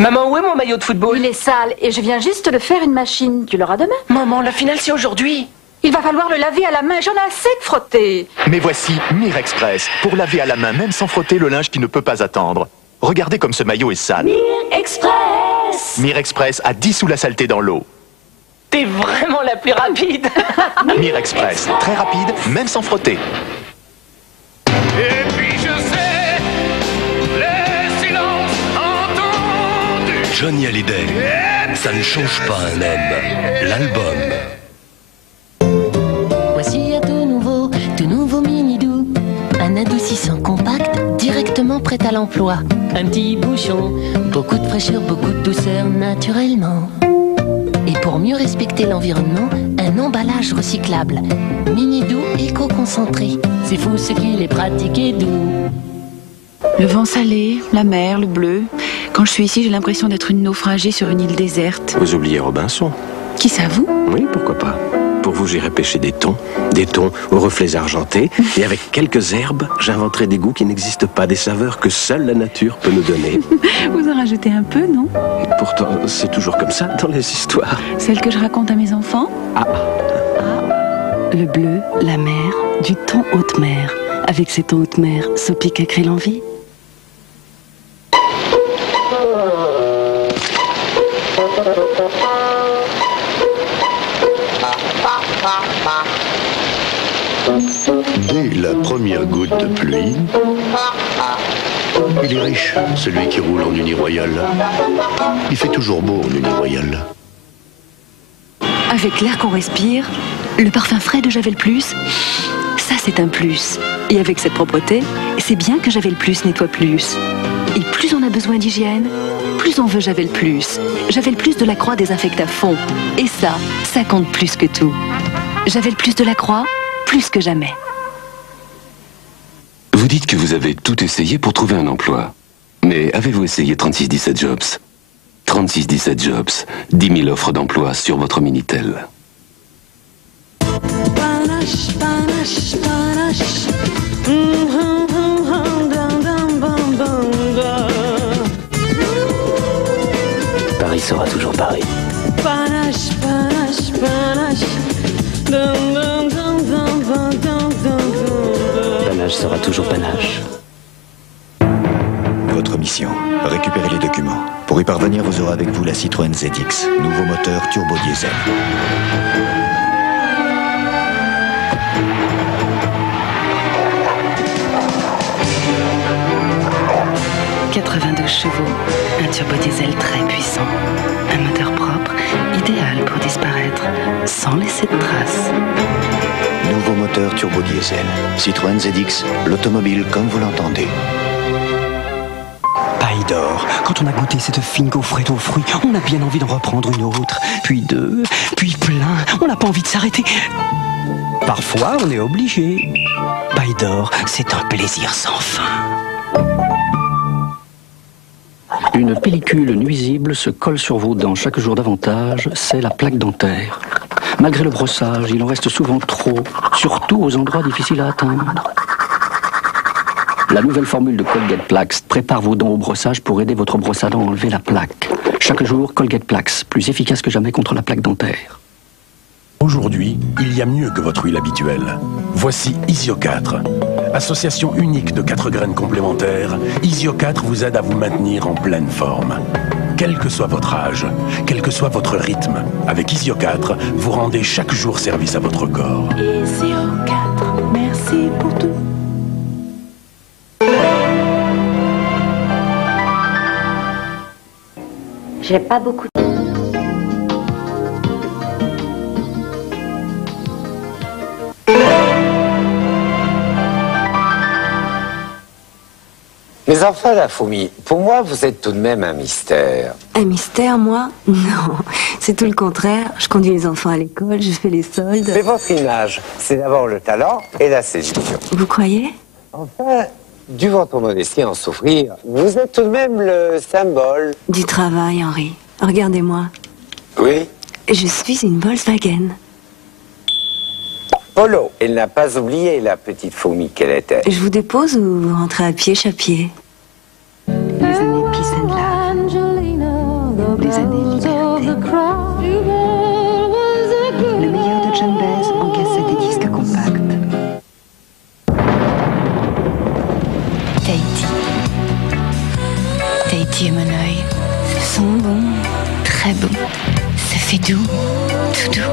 Maman, où est mon maillot de football? Il est sale et je viens juste le faire une machine. Tu l'auras demain. Maman, la finale c'est aujourd'hui. Il va falloir le laver à la main. J'en ai assez de frotter. Mais voici Mire Express, pour laver à la main même sans frotter le linge qui ne peut pas attendre. Regardez comme ce maillot est sale. Mire Express. Mire Express a dissout la saleté dans l'eau. T'es vraiment la plus rapide. Mire Express, très rapide, même sans frotter. Et puis je sais, les silences entendus. Johnny Hallyday, ça ne change pas un homme. L'album. Voici un tout nouveau mini-doux. Un adoucissant compact, directement prêt à l'emploi. Un petit bouchon, beaucoup de fraîcheur, beaucoup de douceur naturellement. Et pour mieux respecter l'environnement, un emballage recyclable. Mini-doux éco-concentré. C'est fou ce qu'il est pratique et doux. Le vent salé, la mer, le bleu. Quand je suis ici, j'ai l'impression d'être une naufragée sur une île déserte. Vous oubliez Robinson. Qui ça, vous? Oui, pourquoi pas. Pour vous, j'irai pêcher des thons aux reflets argentés, et avec quelques herbes, j'inventerai des goûts qui n'existent pas, des saveurs que seule la nature peut nous donner. Vous en rajoutez un peu, non? Et pourtant, c'est toujours comme ça dans les histoires. Celle que je raconte à mes enfants? Le bleu, la mer, du thon haute mer. Avec ces thons haute mer, Sopic a créé l'envie. Dès la première goutte de pluie, il est riche, celui qui roule en Uniroyal. Il fait toujours beau en Uniroyal. Avec l'air qu'on respire, le parfum frais de Javel Plus, ça c'est un plus. Et avec cette propreté, c'est bien que Javel Plus nettoie plus. Et plus on a besoin d'hygiène, plus on veut Javel Plus. Javel Plus de la Croix désinfecte à fond. Et ça compte plus que tout. Javel Plus de la Croix, plus que jamais. Vous dites que vous avez tout essayé pour trouver un emploi. Mais avez-vous essayé 3617 Jobs? 3617 Jobs, 10 000 offres d'emploi sur votre Minitel. Paris sera toujours Paris. Panache sera toujours Panache. Votre mission, récupérer les documents. Pour y parvenir, vous aurez avec vous la Citroën ZX, nouveau moteur turbo diesel. « 82 chevaux, un turbo diesel très puissant, un moteur propre, idéal pour disparaître sans laisser de traces. Nouveau moteur turbo diesel. Citroën ZX, l'automobile comme vous l'entendez. Paille d'or. Quand on a goûté cette fine gaufrette aux fruits, on a bien envie d'en reprendre une autre, puis deux, puis plein. On n'a pas envie de s'arrêter. Parfois, on est obligé. Paille d'or, c'est un plaisir sans fin. Une pellicule nuisible se colle sur vos dents chaque jour davantage, c'est la plaque dentaire. Malgré le brossage, il en reste souvent trop, surtout aux endroits difficiles à atteindre. La nouvelle formule de Colgate Plax prépare vos dents au brossage pour aider votre brosse à dents à enlever la plaque. Chaque jour, Colgate Plax, plus efficace que jamais contre la plaque dentaire. Aujourd'hui, il y a mieux que votre huile habituelle. Voici Isio 4. Association unique de 4 graines complémentaires, Isio 4 vous aide à vous maintenir en pleine forme. Quel que soit votre âge, quel que soit votre rythme, avec Isio 4, vous rendez chaque jour service à votre corps. Isio 4, merci pour tout. J'ai pas beaucoup de... Mes enfants, la Foumi, pour moi, vous êtes tout de même un mystère. Un mystère, moi? Non, c'est tout le contraire. Je conduis les enfants à l'école, je fais les soldes. Mais votre image, c'est d'abord le talent et la séduction. Vous croyez? Enfin, dû votre modestie en souffrir, vous êtes tout de même le symbole. Du travail, Henri. Regardez-moi. Oui. Je suis une Volkswagen. Polo, elle n'a pas oublié la petite Foumi qu'elle était. Je vous dépose ou vous rentrez à pied, chapier? Les années Peace and Love. des années liberté. Le meilleur de John Baez en cassette et disque compact. Tahiti. Tahiti est mon œil. Ça sent bon, très bon. Ça fait doux, tout doux.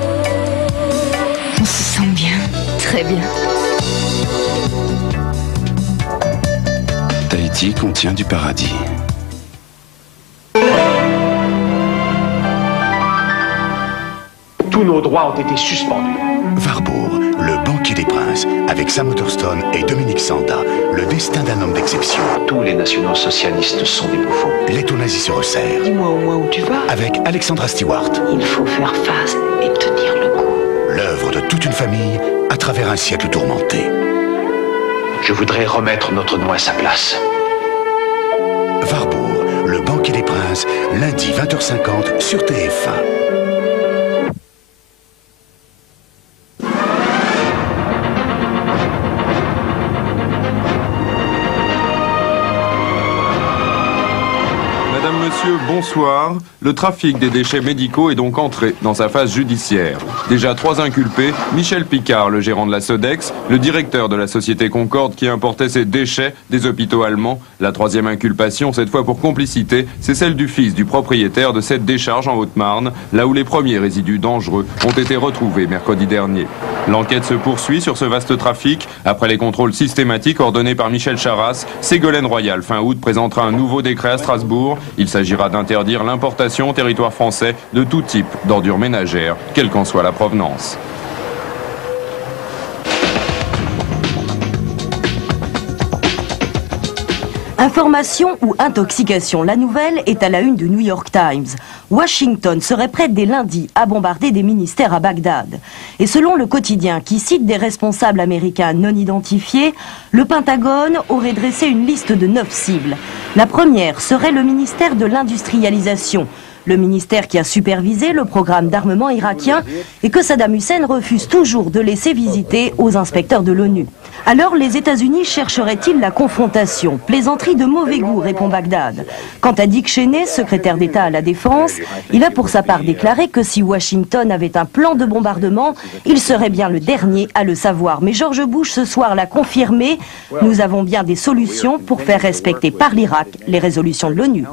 On se sent bien, très bien. Tahiti contient du paradis. Tous nos droits ont été suspendus. Warburg, le banquier des princes, avec Sam Waterston et Dominique Sanda, le destin d'un homme d'exception. Tous les nationaux socialistes sont des bouffons. L'étau nazi se resserre. Dis-moi au moins où tu vas. Avec Alexandra Stewart. Il faut faire face et tenir le coup. L'œuvre de toute une famille à travers un siècle tourmenté. Je voudrais remettre notre nom à sa place. Warburg, le banquier des princes, lundi 20h50 sur TF1. Monsieur, bonsoir. Le trafic des déchets médicaux est donc entré dans sa phase judiciaire. Déjà 3 inculpés, Michel Picard, le gérant de la Sodex, le directeur de la société Concorde qui importait ces déchets des hôpitaux allemands. La 3e inculpation, cette fois pour complicité, c'est celle du fils du propriétaire de cette décharge en Haute-Marne, là où les premiers résidus dangereux ont été retrouvés mercredi dernier. L'enquête se poursuit sur ce vaste trafic. Après les contrôles systématiques ordonnés par Michel Charasse, Ségolène Royal, fin août, présentera un nouveau décret à Strasbourg. Il s'agira d'interdire l'importation au territoire français de tout type d'ordures ménagères, quelle qu'en soit la provenance. Information ou intoxication, la nouvelle est à la une du New York Times. Washington serait prête dès lundi à bombarder des ministères à Bagdad. Et selon le quotidien qui cite des responsables américains non identifiés, le Pentagone aurait dressé une liste de 9 cibles. La première serait le ministère de l'Industrialisation, le ministère qui a supervisé le programme d'armement irakien et que Saddam Hussein refuse toujours de laisser visiter aux inspecteurs de l'ONU. Alors les États-Unis chercheraient-ils la confrontation? Plaisanterie de mauvais goût, répond Bagdad. Quant à Dick Cheney, secrétaire d'État à la Défense, il a pour sa part déclaré que si Washington avait un plan de bombardement, il serait bien le dernier à le savoir. Mais George Bush ce soir l'a confirmé, nous avons bien des solutions pour faire respecter par l'Irak les résolutions de l'ONU.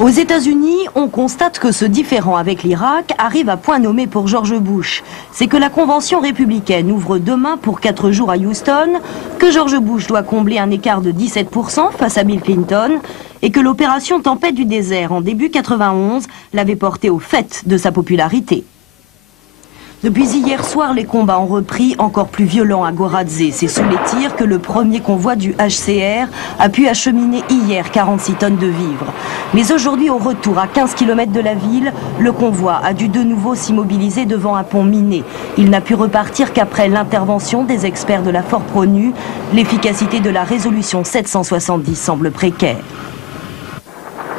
Aux États-Unis, on constate que ce différend avec l'Irak arrive à point nommé pour George Bush. C'est que la convention républicaine ouvre demain pour 4 jours à Houston, que George Bush doit combler un écart de 17% face à Bill Clinton, et que l'opération Tempête du désert en début 91 l'avait porté au fait de sa popularité. Depuis hier soir, les combats ont repris, encore plus violents à Goradze. C'est sous les tirs que le premier convoi du HCR a pu acheminer hier 46 tonnes de vivres. Mais aujourd'hui, au retour à 15 km de la ville, le convoi a dû de nouveau s'immobiliser devant un pont miné. Il n'a pu repartir qu'après l'intervention des experts de la Fort-Pronu. L'efficacité de la résolution 770 semble précaire.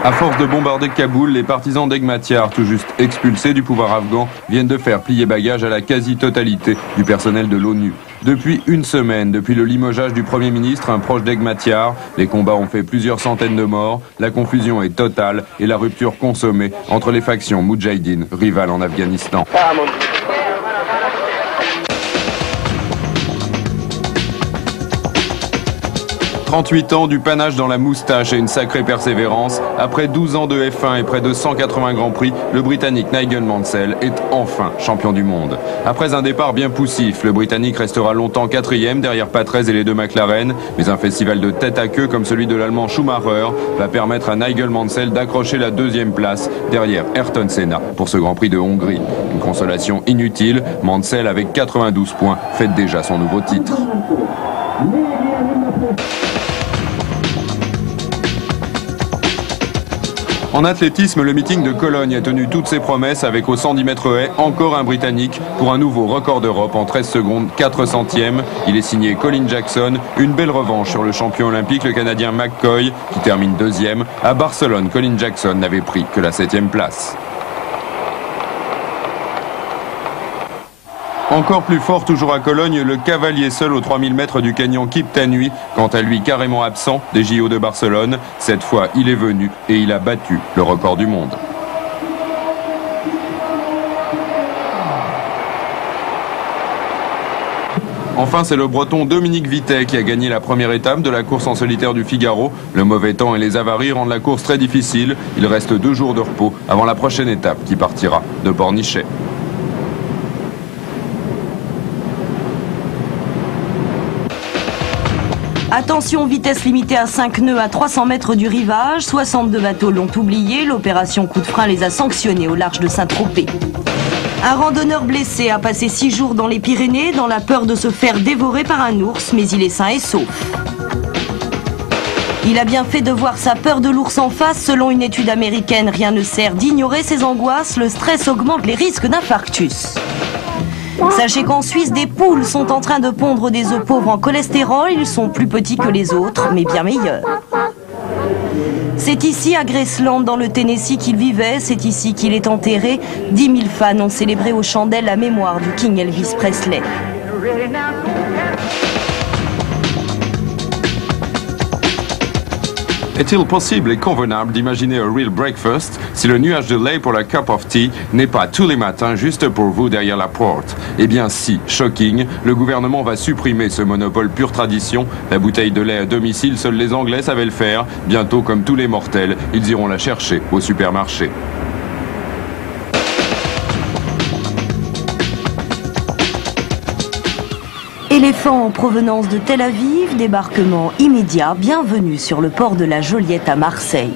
À force de bombarder Kaboul, les partisans d'Hekmatyar, tout juste expulsés du pouvoir afghan, viennent de faire plier bagage à la quasi-totalité du personnel de l'ONU. Depuis une semaine, depuis le limogeage du Premier ministre, un proche d'Hekmatyar, les combats ont fait plusieurs centaines de morts, la confusion est totale et la rupture consommée entre les factions moudjahidines, rivales en Afghanistan. 38 ans, du panache dans la moustache et une sacrée persévérance. Après 12 ans de F1 et près de 180 Grands Prix, le Britannique Nigel Mansell est enfin champion du monde. Après un départ bien poussif, le Britannique restera longtemps 4e derrière Patrese et les 2 McLaren. Mais un festival de tête à queue comme celui de l'Allemand Schumacher va permettre à Nigel Mansell d'accrocher la 2e place derrière Ayrton Senna pour ce Grand Prix de Hongrie. Une consolation inutile, Mansell avec 92 points fête déjà son nouveau titre. En athlétisme, le meeting de Cologne a tenu toutes ses promesses avec au 110 mètres haies encore un Britannique pour un nouveau record d'Europe en 13 secondes 4 centièmes. Il est signé Colin Jackson, une belle revanche sur le champion olympique, le Canadien McCoy, qui termine 2e. À Barcelone, Colin Jackson n'avait pris que la 7e place. Encore plus fort, toujours à Cologne, le cavalier seul aux 3000 mètres du canyon Kip-Tanui, quant à lui carrément absent des JO de Barcelone. Cette fois, il est venu et il a battu le record du monde. Enfin, c'est le Breton Dominique Vitet qui a gagné la première étape de la course en solitaire du Figaro. Le mauvais temps et les avaries rendent la course très difficile. Il reste 2 jours de repos avant la prochaine étape qui partira de Pornichet. Attention, vitesse limitée à 5 nœuds à 300 mètres du rivage. 62 bateaux l'ont oublié. L'opération coup de frein les a sanctionnés au large de Saint-Tropez. Un randonneur blessé a passé 6 jours dans les Pyrénées dans la peur de se faire dévorer par un ours, mais il est sain et sauf. Il a bien fait de voir sa peur de l'ours en face. Selon une étude américaine, rien ne sert d'ignorer ses angoisses. Le stress augmente les risques d'infarctus. Sachez qu'en Suisse, des poules sont en train de pondre des œufs pauvres en cholestérol. Ils sont plus petits que les autres, mais bien meilleurs. C'est ici, à Graceland, dans le Tennessee, qu'il vivait. C'est ici qu'il est enterré. 10 000 fans ont célébré aux chandelles la mémoire du King Elvis Presley. Est-il possible et convenable d'imaginer un real breakfast si le nuage de lait pour la cup of tea n'est pas tous les matins juste pour vous derrière la porte? Eh bien si, shocking, le gouvernement va supprimer ce monopole pure tradition. La bouteille de lait à domicile, seuls les Anglais savaient le faire. Bientôt, comme tous les mortels, ils iront la chercher au supermarché. Éléphant en provenance de Tel Aviv, débarquement immédiat, bienvenue sur le port de la Joliette à Marseille.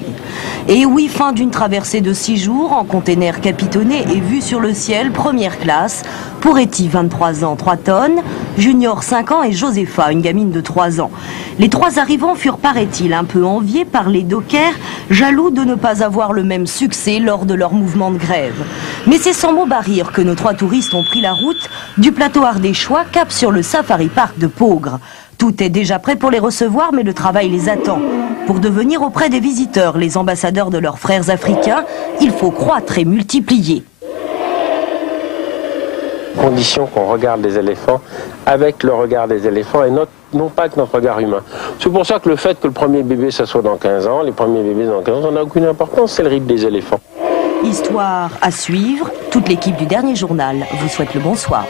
Et oui, fin d'une traversée de 6 jours en container capitonné et vue sur le ciel, première classe, pour Etty, 23 ans, 3 tonnes, Junior, 5 ans et Josepha, une gamine de 3 ans. Les 3 arrivants furent, paraît-il, un peu enviés par les dockers, jaloux de ne pas avoir le même succès lors de leur mouvement de grève. Mais c'est sans mot barrir que nos 3 touristes ont pris la route du plateau ardéchois, cap sur le Safari Park de Peaugres. Tout est déjà prêt pour les recevoir, mais le travail les attend. Pour devenir auprès des visiteurs les ambassadeurs de leurs frères africains, il faut croître et multiplier. Condition qu'on regarde les éléphants avec le regard des éléphants et non pas que notre regard humain. C'est pour ça que le fait que le premier bébé ça soit dans 15 ans, les premiers bébés dans 15 ans, ça n'a aucune importance, c'est le rythme des éléphants. Histoire à suivre, toute l'équipe du Dernier Journal vous souhaite le bonsoir.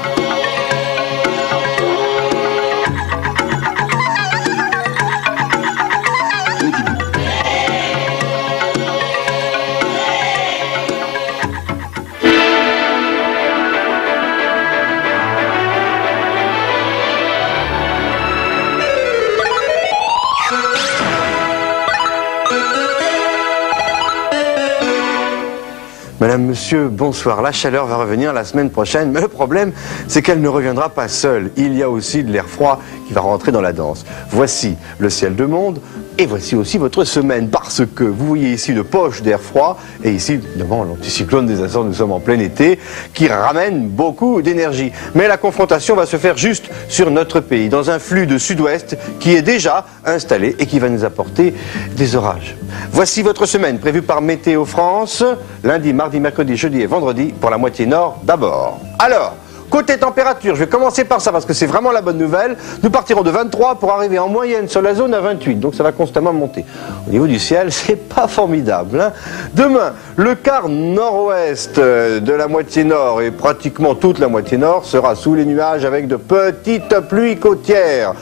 Madame, monsieur, bonsoir. La chaleur va revenir la semaine prochaine, mais le problème, c'est qu'elle ne reviendra pas seule. Il y a aussi de l'air froid qui va rentrer dans la danse. Voici le ciel de monde, et voici aussi votre semaine, parce que vous voyez ici une poche d'air froid, et ici, devant l'anticyclone des Açores, nous sommes en plein été, qui ramène beaucoup d'énergie. Mais la confrontation va se faire juste sur notre pays, dans un flux de sud-ouest qui est déjà installé et qui va nous apporter des orages. Voici votre semaine prévue par Météo France, lundi, mardi, mercredi, jeudi et vendredi, pour la moitié nord d'abord. Alors, côté température, je vais commencer par ça parce que c'est vraiment la bonne nouvelle. Nous partirons de 23 pour arriver en moyenne sur la zone à 28, donc ça va constamment monter. Au niveau du ciel, c'est pas formidable, hein. Demain, le quart nord-ouest de la moitié nord et pratiquement toute la moitié nord sera sous les nuages avec de petites pluies côtières.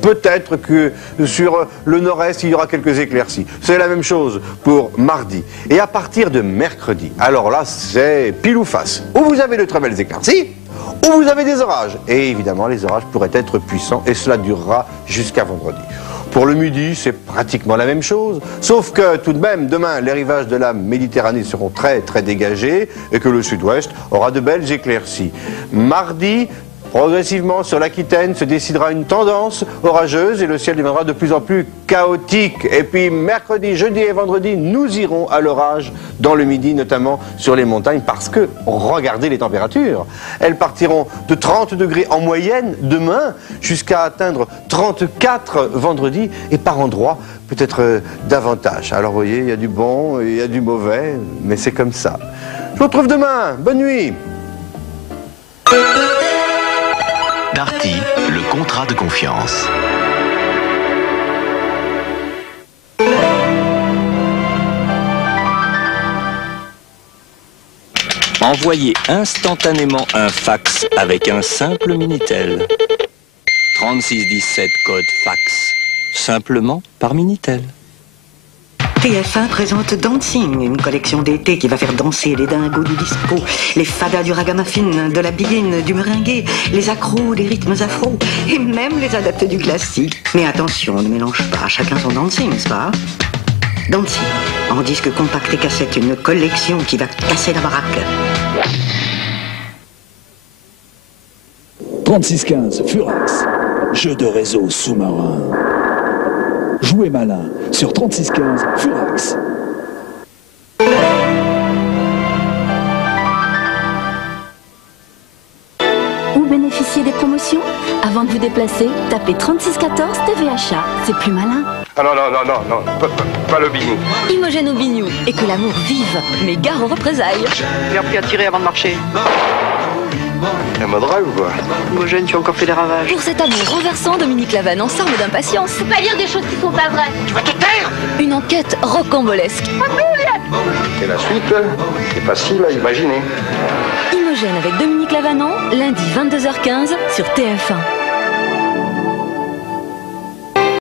Peut-être que sur le nord-est, il y aura quelques éclaircies. C'est la même chose pour mardi. Et à partir de mercredi, alors là, c'est pile ou face. Ou vous avez de très belles éclaircies, ou vous avez des orages. Et évidemment, les orages pourraient être puissants et cela durera jusqu'à vendredi. Pour le midi, c'est pratiquement la même chose, sauf que tout de même, demain, les rivages de la Méditerranée seront très très dégagés et que le sud-ouest aura de belles éclaircies. Mardi, progressivement, sur l'Aquitaine se décidera une tendance orageuse et le ciel deviendra de plus en plus chaotique. Et puis mercredi, jeudi et vendredi, nous irons à l'orage dans le midi, notamment sur les montagnes, parce que, regardez les températures, elles partiront de 30 degrés en moyenne demain jusqu'à atteindre 34 vendredi et par endroits peut-être davantage. Alors vous voyez, il y a du bon et il y a du mauvais, mais c'est comme ça. Je vous retrouve demain. Bonne nuit. Darty, le contrat de confiance. Envoyez instantanément un fax avec un simple Minitel. 3617 code fax. Simplement par Minitel. TF1 présente Dancing, une collection d'été qui va faire danser les dingos du disco, les fadas du ragamuffin, de la biguine, du meringué, les accros des rythmes afro, et même les adeptes du classique. Mais attention, ne mélange pas, chacun son dancing, n'est-ce pas? Dancing, en disque compact et cassette, une collection qui va casser la baraque. 3615 Furax, jeu de réseau sous-marin. Jouez malin sur 3615 Furax. Ou bénéficier des promotions? Avant de vous déplacer, tapez 3614 TVHA. C'est plus malin. Ah non, pas le bignou. Imogène au bignou. Et que l'amour vive, mais gare aux représailles. J'ai appris à tirer avant de marcher. Elle m'a drague ou quoi? Imogène, tu as encore fait des ravages. Pour cet amour renversant, Dominique Lavanne s'arme d'impatience. Faut pas dire des choses qui sont pas vraies. Tu vas te taire! Une enquête rocambolesque. Et la suite, c'est facile à imaginer. Imogène avec Dominique Lavanne, lundi 22h15 sur TF1.